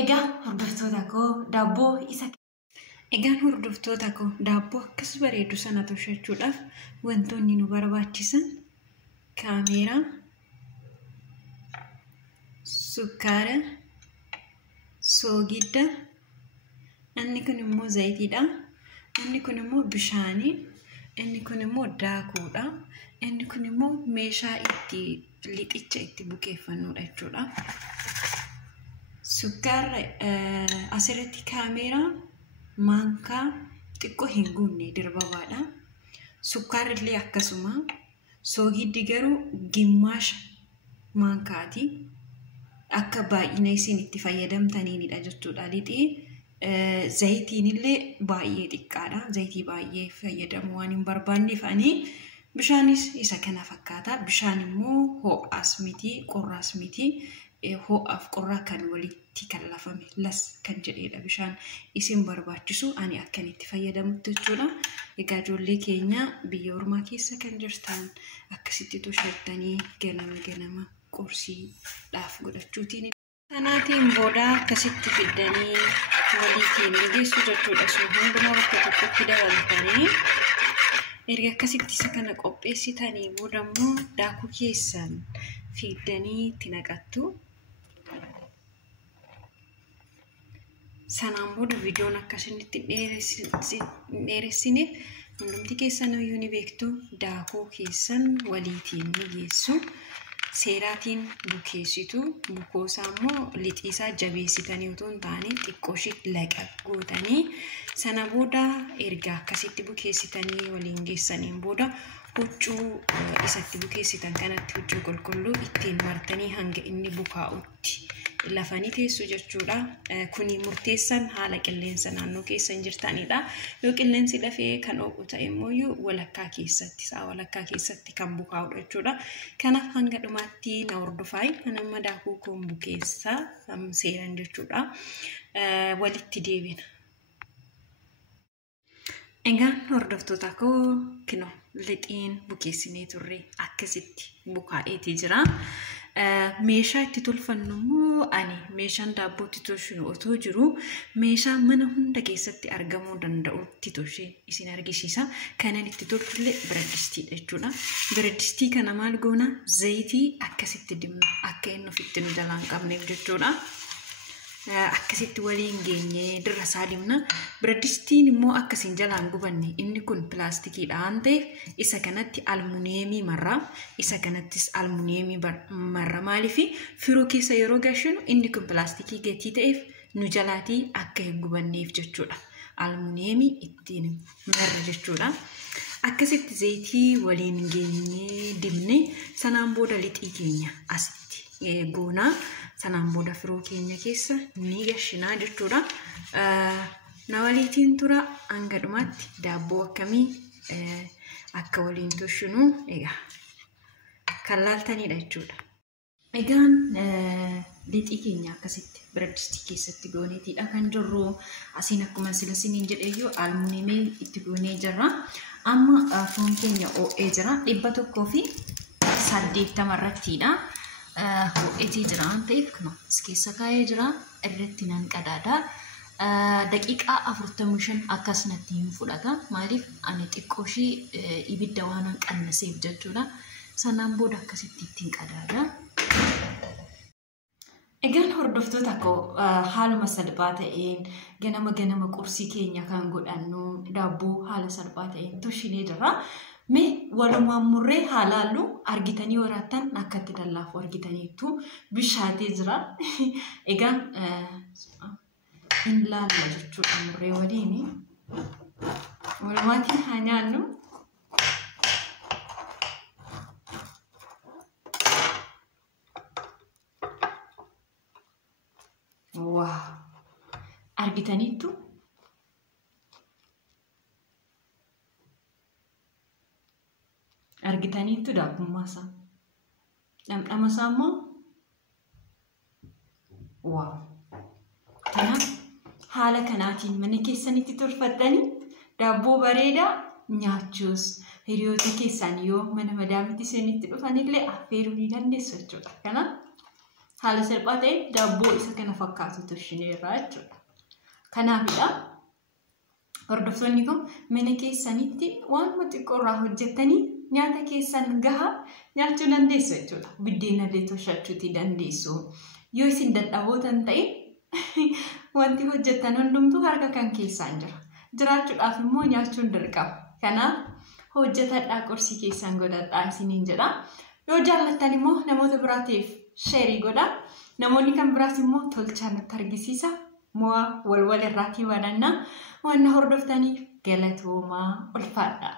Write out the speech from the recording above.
Egaan hordoftoota koo daabboo isa Egaan hordoftoota koo daabboo akkas bareedu sana tolfachuudhaaf wantoonni nu barbaachisan kaameraa, sukkaara, soogidda, inni kun immoo zayitiidha, inni kun immoo bishaanii, inni kun immoo daakuudha, inni kun immoo meeshaa itti lixicha itti bukeeffannudha jechuudha. Sukkaara asirratti kaameraa maankaa xiqqoo hin guunne dirbabaadha. Sukkaarri illee akkasuma, soogiddi garuu gimmaasha maankaati. Akka baay'ina isin itti fayyadamtaniinidha jechuudha. Lixii zayitiin illee baay'ee xiqqaadha. Zayitii baay'ee fayyadamu waan hin barbaanneef ani bishaanis isa kana fakkaata. Bishaan immoo ho'aas miti, qorraas miti. Ho'aaf qorraa kan walitti kallafame las kan jedheedha bishaan isin barbaachisu ani akkan itti fayyadamutti jechuudha. Egaa ijoollee keenya biyya ormaa keessa kan jirtan akkasitti tosheettanii ganama qorsiidhaaf godhachuutiin kanaatiin booda akkasitti fiddanii waliitiin geessu jechuudha. Sun hundumaa bakka tokkotti dabaltanii erga akkasitti isa kana qopheessitanii booda immoo daakuu keessan fiddanii itti naqattu. Sanaan booda viidiyoon akkasinitti dheeressineef hundumti keessan iyyuu ni beektu daakuu keessan waliitiin ni geessu. Seeraatiin bukeessitu. Bukoosaa immoo lixiisaa jabeessitanii otoo hin taane xiqqooshii laqa gootanii sana booda erga akkasitti bukeessitanii waliin geessaniin booda huccuu isatti bukeessitan kanatti huccuu qulqulluu ittiin martanii hanga inni bukaa'utti lafanii teessu jechuudha. Kuni murteessan haala qilleensa naannoo keessa jirtanidha. Yoo qilleensi lafee kan ho'u ta'e immoo walakkaa keessatti kan bukaa'udha jechuudha. Kanaaf hanga dhumaatti na hordofaa. Nama daakuu kun bukeessaa seeran jechuudha. Walitti deebina. Egaan hordoftoota koo kino lixiin bukeessinee turre akkasitti bukaa'eetii jira. Meeshaa itti tolfannu immoo ani meeshaan daabboo itti tolchinu otoo jiru meeshaa mana hunda keessatti argamuu danda'utti tolchee isin argisiisa. Kanan itti tolchullee biraddistiidha jechuudha. Biraddistii kana maal goona zayitii akkasitti dibna akka inni ofitti nu jalaa hin qabneef jechuudha. Akkasitti waliin geenyee dirra isaa dibna. Biraddistiin immoo akkasiin jalaan gubanne inni kun pilaastikiidha waan ta'eef isa kanatti almuuniyeemii marraa, isa kanattis almuuniyeemii marra. Maaliif firoo keessa yeroo gashinu inni kun pilaastikii gatii ta'eef nu jalaatii akka hin gubanneef jechuudha. Almuuniyeemii ittiin marra jechuudha. Akkasitti zayitii waliin geenyee dibne sanaan booda lixii keenya asitti goonaa. Sanaan booda firoo keenya keessa ni gashinaa jechuudha. Na waliitiin tura hanga dhumaatti daabboo akkamii akka waliin tolchinu egaa kan laaltanidha jechuudha. Egaan lixii keenya akkasitti biraddistii keessatti gooneetidha kan jirru. Asiin akkuma isiniin jedheeyyuu almuuniyeemii itti goonee jirra. Amma foon keenya ho'ee jira. 180 irrattidha. Ho'eetii jira waan ta'eef as keessa kaa'ee jira. Irratti nan qadaada. Daqiiqaa 45 akkasumatti hin fudhata. Maaliif ani xiqqooshii ibidda waan qannaseef jechuudha. Sanaan booda akkasitti ittiin qadaada. Egaan hordoftoota koo haaluma salphaa ta'een ganama qursii keenya kan godhannu daabboo haala salphaa ta'een tolchinee jirra. Mee walumaan murree haalaallu argitanii waraattan akka itti dallaafu argitaniitu bishaatee jira. Egaan hin laalla jechuudha murree waliin. Walumaatiin haa nyaannu. Argitaniitu daabbummaa dhamdhama isaa immoo kanaaf haala kanaatiin mana keessanitti tolfattanii daabboo bareedaa nyaachuus hiriyoota keessan yoo mana madaamitti isinitti dhufanillee affeeruu ni dandeessu jechuudha. Kanaaf haala salphaa ta'e daabboo isa kana fakkaatu toshineerra jechuudha. Kanaafidha hordoftoonni kun mana keessanitti waan xiqqoorraa hojjettanii nyaata keessan gahaa nyaachuu dandeessu jechuudha. Biddeena illee toshachuutii dandeessu. Yoo isin dadhabootan ta'e wanti hojjettan hundumtuu harka kan keessaan jira. Jiraachuudhaaf immoo nyaachuun dirqama. Kanaaf hojjetadhaa qorsii keessan godhadhaa isiniin jedha. Yoo jaallattan immoo namoota biraatiif sheerii godhaa. Namoonni kan biraas immoo tolchaa nutti argisiisa. Mo'aa walirraatii banannaa waan hordoftaniif galatoomaa ulfaadhaa.